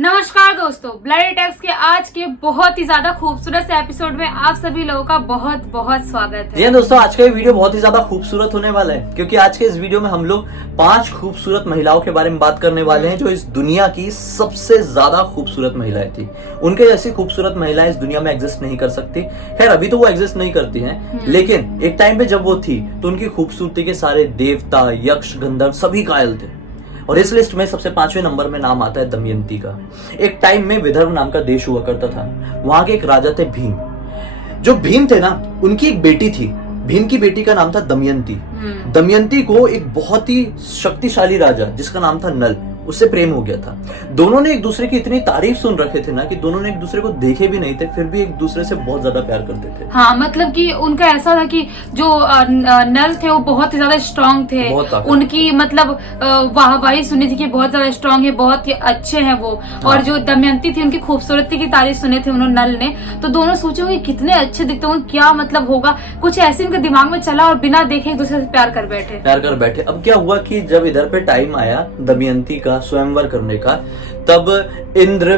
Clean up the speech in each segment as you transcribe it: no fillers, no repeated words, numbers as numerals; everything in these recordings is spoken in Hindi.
नमस्कार दोस्तों, ब्लडी टैक्स के आज के बहुत ही ज्यादा खूबसूरत से एपिसोड में आप सभी लोगों का बहुत बहुत स्वागत है। जी दोस्तों, आज का ये वीडियो बहुत ही ज्यादा खूबसूरत होने वाला है क्योंकि आज के इस वीडियो में हम लोग 5 खूबसूरत महिलाओं के बारे में बात करने वाले हैं जो इस दुनिया की सबसे ज्यादा खूबसूरत महिलाएं थी। उनके जैसी खूबसूरत महिलाएं इस दुनिया में एग्जिस्ट नहीं कर सकती। खैर अभी तो वो एग्जिस्ट नहीं करती हैं, लेकिन एक टाइम पे जब वो थी तो उनकी खूबसूरती के सारे देवता, यक्ष, गंधर्व सभी कायल थे। और इस लिस्ट में सबसे 5वें नंबर में नाम आता है दमयंती का। एक टाइम में विदर्भ नाम का देश हुआ करता था। वहां के एक राजा थे भीम। जो भीम थे ना, उनकी एक बेटी थी। भीम की बेटी का नाम था दमयंती। दमयंती को एक बहुत ही शक्तिशाली राजा जिसका नाम था नल, उससे प्रेम हो गया था। दोनों ने एक दूसरे की इतनी तारीफ सुन रखे थे ना कि दोनों ने एक दूसरे को देखे भी नहीं थे, फिर भी एक दूसरे से बहुत ज्यादा प्यार करते थे। हाँ, मतलब कि उनका ऐसा था कि जो नल थे वो बहुत ही ज्यादा स्ट्रांग थे। उनकी मतलब वाहवाही सुनी थी कि बहुत ज्यादा स्ट्रांग है, बहुत ही अच्छे हैं वो। और जो दमयंती थी, उनकी खूबसूरती की तारीफ सुने थे उन्होंने नल ने, तो दोनों सोचे होंगे कितने अच्छे दिखते होंगे, क्या मतलब होगा। कुछ ऐसे उनके दिमाग में चला और बिना देखे एक दूसरे से प्यार कर बैठे। अब क्या हुआ कि जब इधर पे टाइम आया दमयंती का स्वयंवर करने का, तब इंद्र,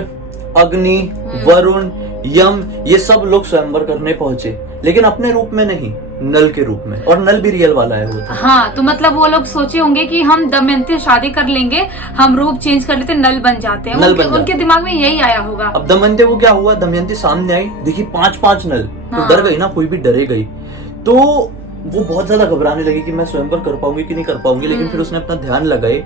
अग्नि, वरुण, यम ये सब लोग स्वयंवर करने पहुंचे, लेकिन अपने रूप में नहीं, नल के रूप में। और नल भी रियल वाला है वो तो। हाँ, तो मतलब वो लोग सोचे होंगे कि हम दमयंती से शादी कर लेंगे, हम रूप चेंज कर लेते, नल बन जाते हैं। उनके दिमाग में यही आया होगा। अब दमयंती को क्या हुआ, दमयंती सामने आई, देखी 5 नल, तो डर गई ना, कोई भी डरे गई। तो वो बहुत ज्यादा घबराने लगी कि मैं स्वयंवर कर पाऊंगी कि नहीं कर पाऊंगी। लेकिन फिर उसने अपना ध्यान लगाए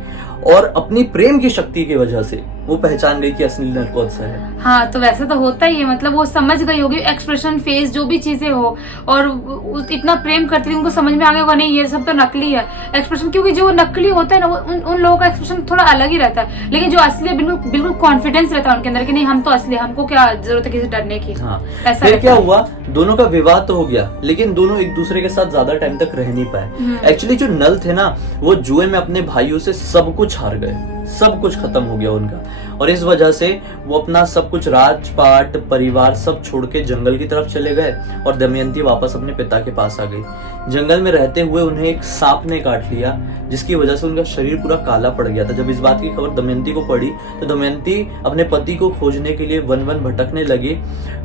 और अपनी प्रेम की शक्ति की वजह से वो पहचान गई कि असली नल कौन सा है। हाँ, तो वैसे तो होता ही है, मतलब वो समझ गई होगी, एक्सप्रेशन, फेस, जो भी चीजें हो। और इतना प्रेम करती थी, उनको समझ में आ गया नहीं ये सब तो नकली है एक्सप्रेशन। क्योंकि जो नकली होता है ना, उन लोगों का एक्सप्रेशन थोड़ा अलग ही रहता है, लेकिन जो असली है बिल्कुल कॉन्फिडेंस रहता है उनके अंदर कि नहीं हम तो असली, हमको क्या जरूरत है किसी डरने की। हाँ, ऐसा फिर क्या हुआ, दोनों का विवाह तो हो गया, लेकिन दोनों एक दूसरे के साथ ज्यादा टाइम तक रह नहीं पाए। एक्चुअली जो नल थे ना, वो जुए में अपने भाइयों से सब कुछ हार गए, सब कुछ खत्म हो गया उनका। और इस वजह से वो अपना सब कुछ, राजपाट, परिवार सब छोड़ के जंगल की तरफ चले गए। और दमयंती वापस अपने पिता के पास आ गई। जंगल में रहते हुए उन्हें एक सांप ने काट लिया, जिसकी वजह से उनका शरीर पूरा काला पड़ गया था। जब इस बात की खबर दमयंती को पड़ी तो दमयंती अपने पति को खोजने के लिए वन वन भटकने लगी।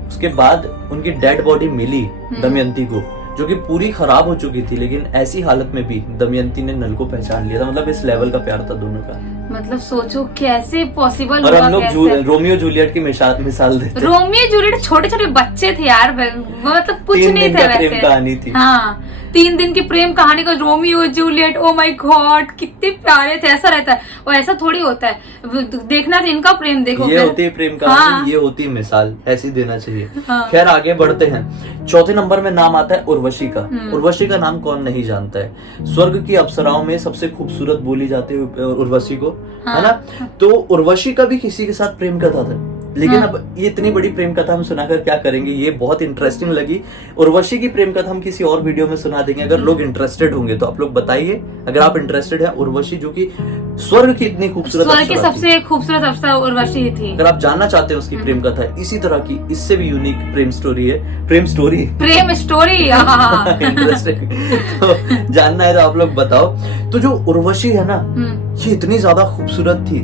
उसके बाद उनकी डेड बॉडी मिली दमयंती को, जो कि पूरी खराब हो चुकी थी, लेकिन ऐसी हालत में भी दमयंती ने नल को पहचान लिया था। मतलब इस लेवल का प्यार था दोनों का। मतलब सोचो कैसे पॉसिबल। और हम लोग रोमियो जूलियट की मिसाल देते। रोमियो जूलियट छोटे छोटे बच्चे थे यार, मतलब कुछ नहीं थे वैसे। प्रेम कहानी थी। हाँ, 3 दिन की प्रेम कहानी का Romeo Juliet, oh my God कितने प्यारे थे। ऐसा रहता है, और ऐसा थोड़ी होता है। देखना था इनका प्रेम, देखो ये होती है प्रेम कहानी, ये होती है मिसाल, ऐसी देना चाहिए। खैर आगे बढ़ते हैं। चौथे नंबर में नाम आता है उर्वशी का। उर्वशी का नाम कौन नहीं जानता है। स्वर्ग की अप्सराओं में सबसे खूबसूरत बोली जाती है उर्वशी को, है ना। तो उर्वशी का भी किसी के साथ प्रेम कथा था, लेकिन अब ये इतनी बड़ी प्रेम कथा हम सुनाकर क्या करेंगे, ये बहुत इंटरेस्टिंग लगी। उर्वशी की प्रेम कथा हम किसी और वीडियो में सुना देंगे। अगर लोग इंटरेस्टेड होंगे तो आप लोग बताइए, अगर आप इंटरेस्टेड है। उर्वशी जो कि स्वर्ग की इतनी खूबसूरत, स्वर्ग की सबसे खूबसूरत अप्सरा उर्वशी थी। अगर आप जानना चाहते हैं उसकी प्रेम कथा, इसी तरह की इससे भी यूनिक प्रेम स्टोरी है। प्रेम स्टोरी इंटरेस्टिंग तो जानना है तो आप लोग बताओ। तो जो उर्वशी है ना, ये इतनी ज्यादा खूबसूरत थी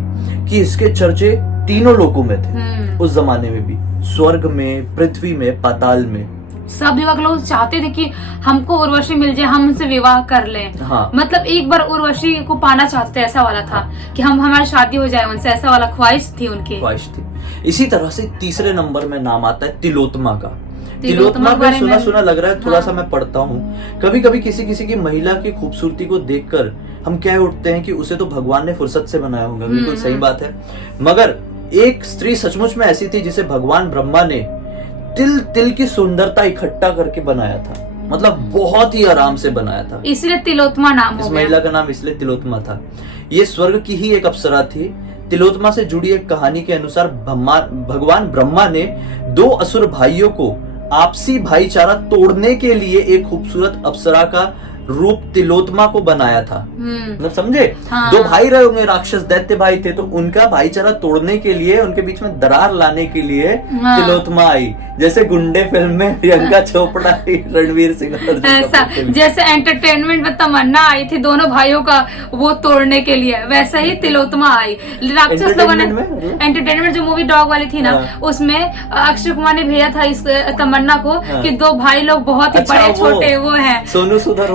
कि इसके चर्चे तीनों लोकों में थे उस जमाने में भी, स्वर्ग में, पृथ्वी में, पाताल में। सब युवक लोग चाहते थे कि हमको उर्वशी मिल जाए, हम उनसे विवाह कर लें। हाँ। मतलब एक बार उर्वशी को पाना चाहते, ऐसा वाला था कि हमारी शादी हो जाए उनसे, ऐसा वाला ख्वाहिश थी उनकी। ख्वाहिश थी। इसी तरह से तीसरे नंबर में नाम आता है तिलोत्तमा का। तिलोत्तमा में सुना लग रहा है, थोड़ा सा मैं पढ़ता हूँ। कभी कभी किसी की महिला की खूबसूरती को देखकर हम कह उठते हैं कि उसे तो भगवान ने फुर्सत से बनाया होगा। बिल्कुल सही बात है। मगर एक स्त्री सचमुच में ऐसी थी जिसे भगवान ब्रह्मा ने तिल तिल की सुंदरता इकट्ठा करके बनाया था। मतलब बहुत ही आराम से बनाया था, इसलिए तिलोत्तमा नाम हो गया। इस महिला का नाम इसलिए तिलोत्तमा था। ये स्वर्ग की ही एक अप्सरा थी। तिलोत्तमा से जुड़ी एक कहानी के अनुसार भगवान ब्रह्मा ने 2 असुर भाइयों को आपसी भाईचारा तोड़ने के लिए एक खूबसूरत अप्सरा का रूप तिलोत्तमा को बनाया था। मतलब समझे। हाँ। 2 भाई रहे होंगे, राक्षस दैत्य भाई थे, तो उनका भाईचारा तोड़ने के लिए, उनके बीच में दरार लाने के लिए तिलोत्तमा आई। जैसे गुंडे फिल्म में प्रियंका चोपड़ा आई, रणवीर सिंह, ऐसा जैसे एंटरटेनमेंट में तमन्ना आई थी दोनों भाइयों का वो तोड़ने के लिए, वैसा ही तिलोत्तमा आई। राक्षस लोगों ने एंटरटेनमेंट जो मूवी डॉग वाली थी ना, हाँ। उसमें अक्षय कुमार ने भेजा था इस तमन्ना को हाँ। कि दो भाई लोग बहुत ही अच्छा, बड़े छोटे वो है सोनू सूद और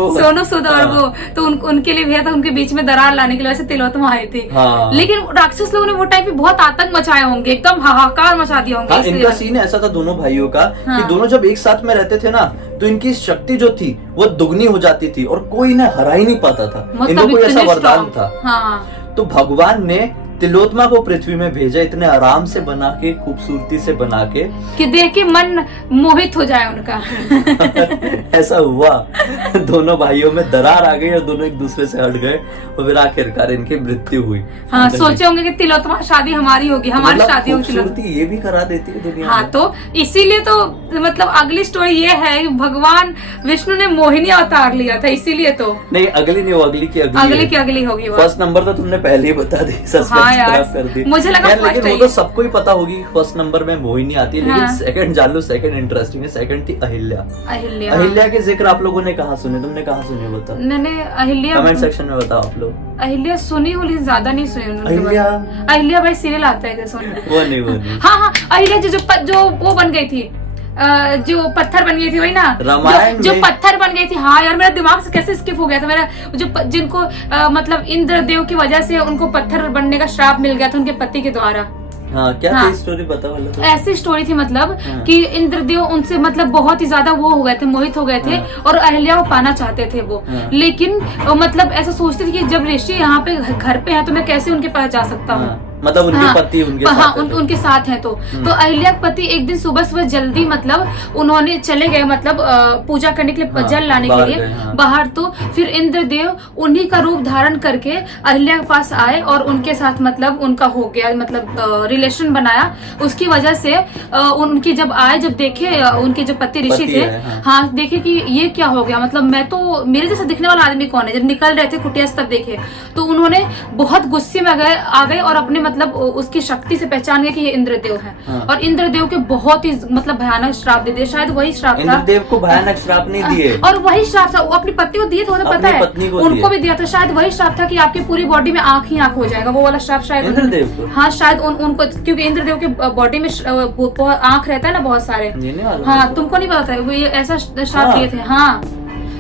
और वो, तो उनके लिए भेजा था, उनके बीच में दरार लाने के लिए वैसे तिलोत्तमा आए थे। हाँ। लेकिन राक्षस लोगों ने वो टाइम पे बहुत आतंक मचाए होंगे, एकदम हाहाकार मचा दिया होंगे। हाँ, इनका सीन ऐसा था दोनों भाइयों का कि दोनों जब एक साथ में रहते थे ना, तो इनकी शक्ति जो थी वो दुगनी हो जाती थी और कोई इन्हें हरा ही नहीं पाता था। इनको कोई ऐसा वरदान था। हाँ। तो भगवान ने तिलोत्तमा को पृथ्वी में भेजा, इतने आराम से बना के, खूबसूरती से बना के कि देख के मन मोहित हो जाए उनका। ऐसा हुआ, दोनों भाइयों में दरार आ गई और दोनों एक दूसरे से हट गए और फिर आखिरकार इनकी मृत्यु हुई। हाँ, सोचे होंगे कि तिलोत्तमा शादी हमारी होगी, हमारी शादी होगी। खूबसूरती ये भी करा देती है दुनिया। हाँ, तो इसीलिए तो मतलब अगली स्टोरी ये है कि भगवान विष्णु ने मोहिनी अवतार लिया था, इसीलिए तो। नहीं, अगली नहीं, वो अगली की अगली होगी। फर्स्ट नंबर तो तुमने पहले ही बता दी, हाँ यार, कर दी। मुझे लगा लेकिन वो तो सबको ही पता होगी फर्स्ट नंबर में मोहिनी आती है। लेकिन सेकंड जान लो, सेकंड इंटरेस्टिंग है। सेकंड थी अहिल्या। अहिल्या के जिक्र आप लोगों ने कहाँ सुने? तुमने कहाँ सुने बता? मैंने अहिल्या कमेंट सेक्शन में बताओ आप लोग। अहिल्या सुनी हो लेकिन ज्यादा नहीं सुनी। अहिल्या भाई सीरियल आता है वो नहीं। हाँ, अहिल्या जो वो बन गई थी, जो पत्थर बन गई थी, वही ना, रामायण जो पत्थर बन गई थी। हाँ यार, मेरा दिमाग से कैसे स्किप हो गया था मेरा, जिनको मतलब इंद्रदेव की वजह से उनको पत्थर बनने का श्राप मिल गया था उनके पति के द्वारा। हाँ, क्या थी स्टोरी बता वाला तो? ऐसी स्टोरी थी मतलब कि इंद्रदेव उनसे मतलब बहुत ही ज्यादा वो हो गए थे, मोहित हो गए थे और अहिल्या को पाना चाहते थे वो। लेकिन मतलब ऐसा सोचते थे कि जब ऋषि यहाँ पे घर पे है तो मैं कैसे उनके पास जा सकता हूँ। मतलब उनके पति उनके साथ हैं। उनके साथ हैं। तो अहिल्या के पति एक दिन सुबह जल्दी मतलब उन्होंने चले गए, मतलब पूजा करने के लिए, जल लाने के लिए बाहर। तो फिर इंद्रदेव उन्हीं का रूप धारण करके अहिल्या के पास आए और उनके साथ मतलब उनका हो गया, मतलब रिलेशन बनाया। उसकी वजह से उनके जब आए, जब देखे उनके जो पति ऋषि थे, हाँ, देखे कि ये क्या हो गया, मतलब मैं तो, मेरे जैसा दिखने वाला आदमी कौन है। जब निकल रहे थे कुटिया से तब देखे तो उन्होंने बहुत गुस्से में आ गए और अपने मतलब उसकी शक्ति से पहचान गए कि ये इंद्रदेव है। और इंद्रदेव के बहुत ही मतलब भयानक श्राप दे दिए। शायद वही श्राप था। इंद्रदेव को भयानक श्राप नहीं दिए, और वही श्राप था वो अपनी पत्नी को दिए थे, उन्हें पता है, उनको भी दिया था। शायद वही श्राप था कि आपकी पूरी बॉडी में आंख ही आंख हो जाएगा, वो वाला श्राप शायद इंद्रदेव को। हाँ, शायद उनको, क्योंकि इंद्रदेव के बॉडी में आंख रहता है ना बहुत सारे। हाँ, तुमको नहीं पता था, वो ऐसा श्राप दिए थे। हाँ,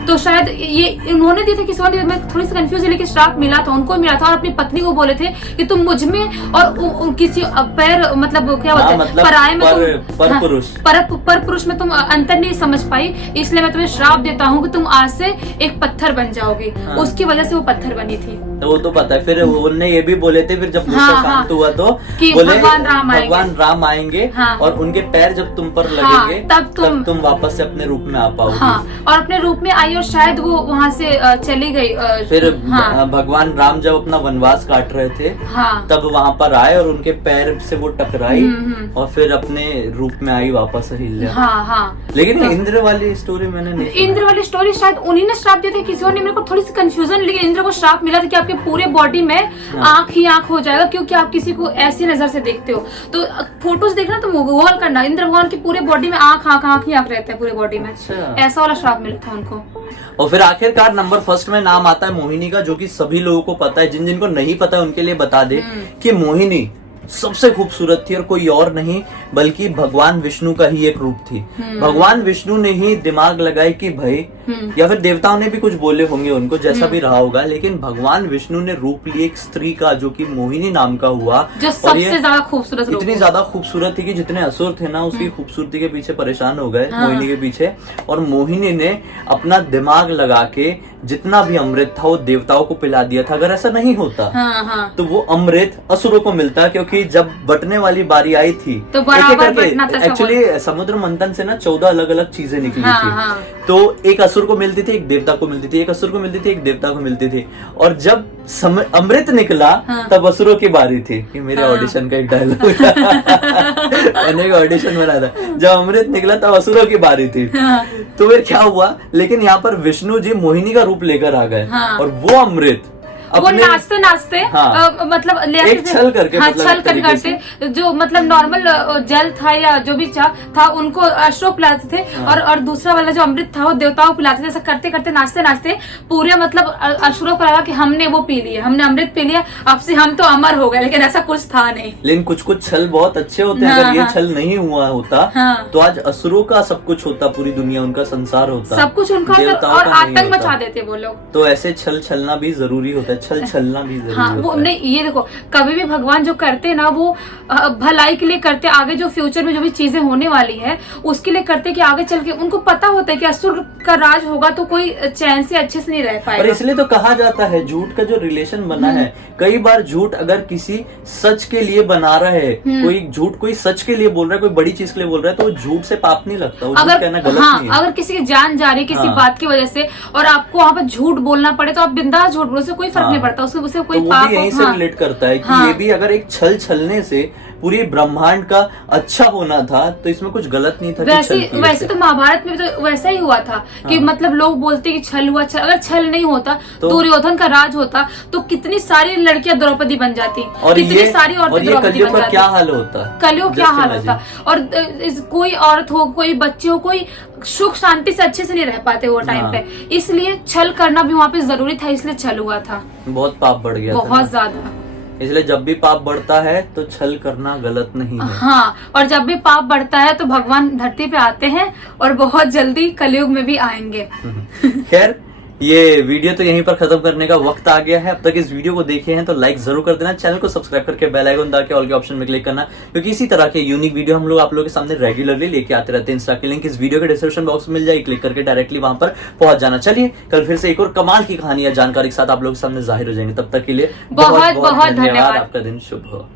तो शायद ये उन्होंने दिए थे, किसी और ने, मैं थोड़ी सी कंफ्यूज है, लेकिन श्राप मिला था, उनको मिला था। और अपनी पत्नी को बोले थे कि तुम मुझ में और किसी पैर मतलब क्या बोलते हैं, पराये में तुम पर पुरुष में तुम अंतर नहीं समझ पाई, इसलिए मैं तुम्हें श्राप देता हूँ कि तुम आज से एक पत्थर बन जाओगे। उसकी वजह से वो पत्थर बनी थी। तो वो तो पता है। फिर उन्होंने ये भी बोले थे, फिर जब गुस्सा शांत हुआ तो बोले भगवान राम आएंगे और उनके पैर जब तुम पर लगेंगे तब तुम वापस से अपने रूप में आ पाओगे। और अपने रूप में आई और शायद वो वहाँ से चली गई। फिर भगवान राम जब अपना वनवास काट रहे थे तब वहाँ पर आए और उनके पैर से वो टकराई और फिर अपने रूप में आई वापस अहिल्या। लेकिन इंद्र वाली स्टोरी मैंने नहीं, इंद्र वाली स्टोरी शायद उन्हीं ने श्राप दिए थे, किसी और ने। मेरे को थोड़ी सी कंफ्यूजन, लेकिन इंद्र को श्राप मिला था कि आपके पूरे बॉडी में आंख ही आंख हो जाएगा, क्योंकि आप किसी को ऐसी नजर से देखते हो। तो फोटोज देखना तो गूगल करना, इंद्र भगवान की पूरे बॉडी में आंख ही आंख रहता है पूरे बॉडी में। ऐसा वाला श्राप मिला था उनको। और फिर आखिरकार नंबर फर्स्ट में नाम आता है मोहिनी का, जो कि सभी लोगों को पता है। जिन जिनको नहीं पता है उनके लिए बता दे कि मोहिनी सबसे खूबसूरत थी और कोई और नहीं बल्कि भगवान विष्णु का ही एक रूप थी। भगवान विष्णु ने ही दिमाग लगाई कि भाई, या फिर देवताओं ने भी कुछ बोले होंगे उनको, जैसा भी रहा होगा, लेकिन भगवान विष्णु ने रूप लिए एक स्त्री का, जो कि मोहिनी नाम का हुआ, जो सबसे ज्यादा खूबसूरत, इतनी ज्यादा खूबसूरत थी कि जितने असुर थे ना उसकी खूबसूरती के पीछे परेशान हो गए, मोहिनी के पीछे। और मोहिनी ने अपना दिमाग लगा के जितना भी अमृत था वो देवताओं को पिला दिया था। अगर ऐसा नहीं होता तो वो अमृत असुरों को मिलता, क्योंकि जब बटने वाली बारी आई थी तो एक्चुअली समुद्र मंथन से ना 14 अलग अलग चीजें निकली थी। तो एक असुर को मिलती थी, एक देवता को मिलती थी, एक असुर को मिलती थी, एक देवता को मिलती थी। और जब अमृत निकला तब असुरों की बारी थी। कि मेरे ऑडिशन का एक डायलॉग मैंने एक ऑडिशन बनाया था, जब अमृत निकला तब असुरों की बारी थी। तो फिर क्या हुआ, लेकिन यहाँ पर विष्णु जी मोहिनी का रूप लेकर आ गए और वो अमृत वो नाचते नाचते मतलब ले आते एक छल करके, हाँ, मतलब छल एक तरीके करते जो मतलब नॉर्मल जल था या जो भी था उनको अशोक पिलाते थे, और दूसरा वाला जो अमृत था वो देवताओं को पिलाते थे। ऐसा करते करते नाचते नाचते पूरे मतलब अशुरों को लगा कि हमने वो पी लिया, हमने अमृत पी लिया, अब से हम तो अमर हो गए, लेकिन ऐसा कुछ था नहीं। लेकिन कुछ कुछ छल बहुत अच्छे होते हैं। अगर ये छल नहीं हुआ होता तो आज असुरों का सब कुछ होता, पूरी दुनिया उनका संसार होता, सब कुछ उनका, और आतंक मचा देते वो लोग। तो ऐसे छल छलना भी जरूरी होता है, छल छलना भी जरूरी हाँ, वो नहीं, ये देखो कभी भी भगवान जो करते हैं ना वो भलाई के लिए करते, आगे जो फ्यूचर में जो भी चीजें होने वाली है उसके लिए करते, कि आगे चल के उनको पता होता है कि असुर का राज होगा तो कोई चैन से अच्छे से नहीं रह पाएगा। और इसलिए तो कहा जाता है झूठ का जो रिलेशन बना है, कई बार झूठ अगर किसी सच के लिए बना रहा है, कोई झूठ कोई सच के लिए बोल रहा है, कोई बड़ी चीज के लिए बोल रहा है, तो वो झूठ से पाप नहीं लगता, वो झूठ कहना गलत नहीं है। अगर किसी की जान जा रही किसी बात की वजह से और आपको वहाँ पर झूठ बोलना पड़े तो आप बिंदास झूठ बोलो, उससे कोई फर्क नहीं पड़ता, उससे कोई पाप यहीं से रिलेट करता है कि ये भी अगर एक छल छलने से पूरी ब्रह्मांड का अच्छा होना था तो इसमें कुछ गलत नहीं था। वैसे तो महाभारत में तो वैसा ही हुआ था कि मतलब लोग बोलते कि छल हुआ, अगर छल नहीं होता तो दुर्योधन का राज होता तो कितनी सारी लड़कियां द्रौपदी बन जाती, और कितनी सारी औरतें द्रौपदी बन जाती। क्या हाल होता, कलयुग क्या हाल होता, और कोई औरत हो, कोई बच्चे हो, कोई सुख शांति से अच्छे से नहीं रह पाते वो टाइम पे, इसलिए छल करना भी वहाँ पे जरूरी था, इसलिए छल हुआ था। बहुत पाप बढ़ गया, बहुत ज्यादा। इसलिए जब भी पाप बढ़ता है तो छल करना गलत नहीं है। हाँ, और जब भी पाप बढ़ता है तो भगवान धरती पे आते हैं और बहुत जल्दी कलयुग में भी आएंगे। खैर, ये वीडियो तो यहीं पर खत्म करने का वक्त आ गया है। अब तक इस वीडियो को देखे हैं तो लाइक जरूर कर देना, चैनल को सब्सक्राइब करके बेल आइकन दबा के ऑल के ऑप्शन में क्लिक करना, क्योंकि इसी तरह के यूनिक वीडियो हम लोग आप लोगों के सामने रेगुलरली लेके आते रहते हैं। इंस्टा की लिंक इस वीडियो के डिस्क्रिप्शन बॉक्स में मिल जाएगी, क्लिक करके डायरेक्टली वहां पर पहुंच जाना। चलिए कल फिर से एक और कमाल की कहानी या जानकारी के साथ आप लोग के सामने जाहिर हो जाएंगे। तब तक के लिए बहुत बहुत धन्यवाद। आपका दिन शुभ हो।